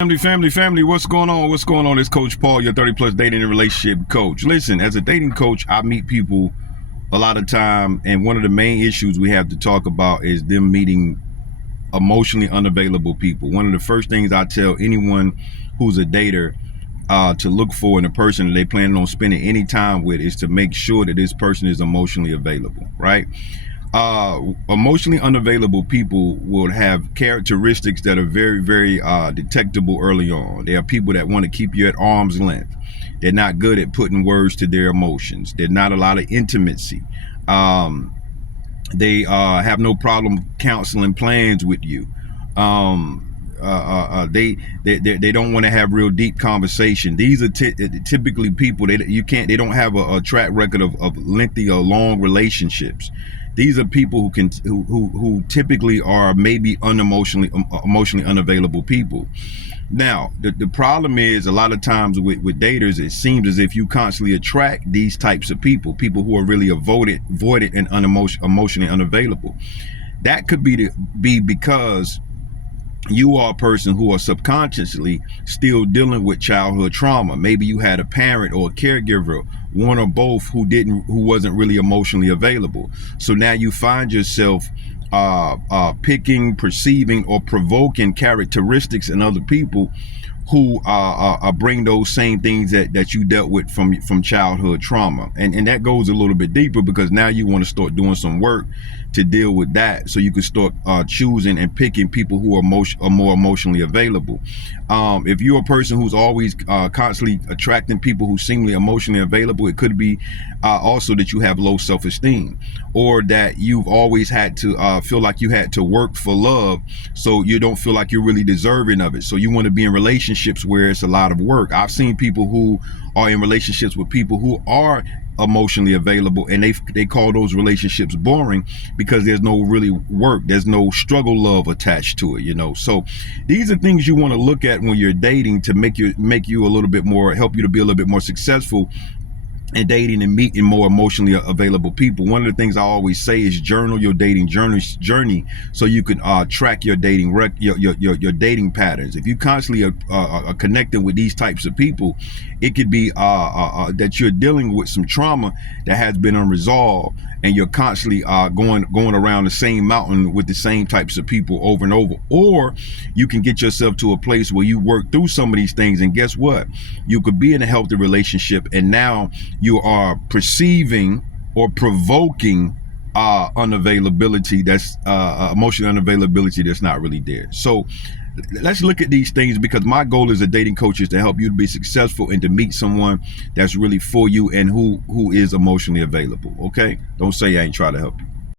Family, what's going on? What's going on? It's Coach Paul, your 30 plus dating and relationship coach. Listen, as a dating coach, I meet people a lot of time, and one of the main issues we have to talk about is them meeting emotionally unavailable people. One of the first things I tell anyone who's a dater to look for in a person that they plan on spending any time with is to make sure that this person is emotionally available, right? Emotionally unavailable people will have characteristics that are very detectable early on. They are people that want to keep you at arm's length. They're not good at putting words to their emotions. There's not a lot of intimacy. They have no problem counseling plans with you. They don't want to have real deep conversation. These are typically people they don't have a track record of lengthy or long relationships. These are people who typically are maybe emotionally unavailable people. Now, the problem is a lot of times with daters, it seems as if you constantly attract these types of people who are really voided and emotionally unavailable. That could be because you are a person who are subconsciously still dealing with childhood trauma. Maybe you had a parent or a caregiver, one or both, who wasn't really emotionally available. So now you find yourself picking, perceiving, or provoking characteristics in other people who bring those same things that you dealt with from childhood trauma. And that goes a little bit deeper, because now you want to start doing some work to deal with that, so you can start choosing and picking people who are more emotionally available. If you're a person who's always constantly attracting people who seem emotionally available, it could be also that you have low self-esteem, or that you've always had to feel like you had to work for love, so you don't feel like you're really deserving of it. So you want to be in relationships where it's a lot of work. I've seen people who are in relationships with people who are emotionally available, and they call those relationships boring because there's no really work, there's no struggle love attached to it, so these are things you want to look at when you're dating to make you a little bit more, help you to be a little bit more successful and dating and meeting more emotionally available people. One of the things I always say is journal your dating journey, so you can track your dating your dating patterns. If you constantly are connecting with these types of people, it could be that you're dealing with some trauma that has been unresolved, and you're constantly going around the same mountain with the same types of people over and over. Or you can get yourself to a place where you work through some of these things, and guess what? You could be in a healthy relationship, and now you are perceiving or provoking unavailability, that's emotional unavailability that's not really there. So let's look at these things, because my goal as a dating coach is to help you to be successful and to meet someone that's really for you and who is emotionally available. Okay, don't say I ain't trying to help you.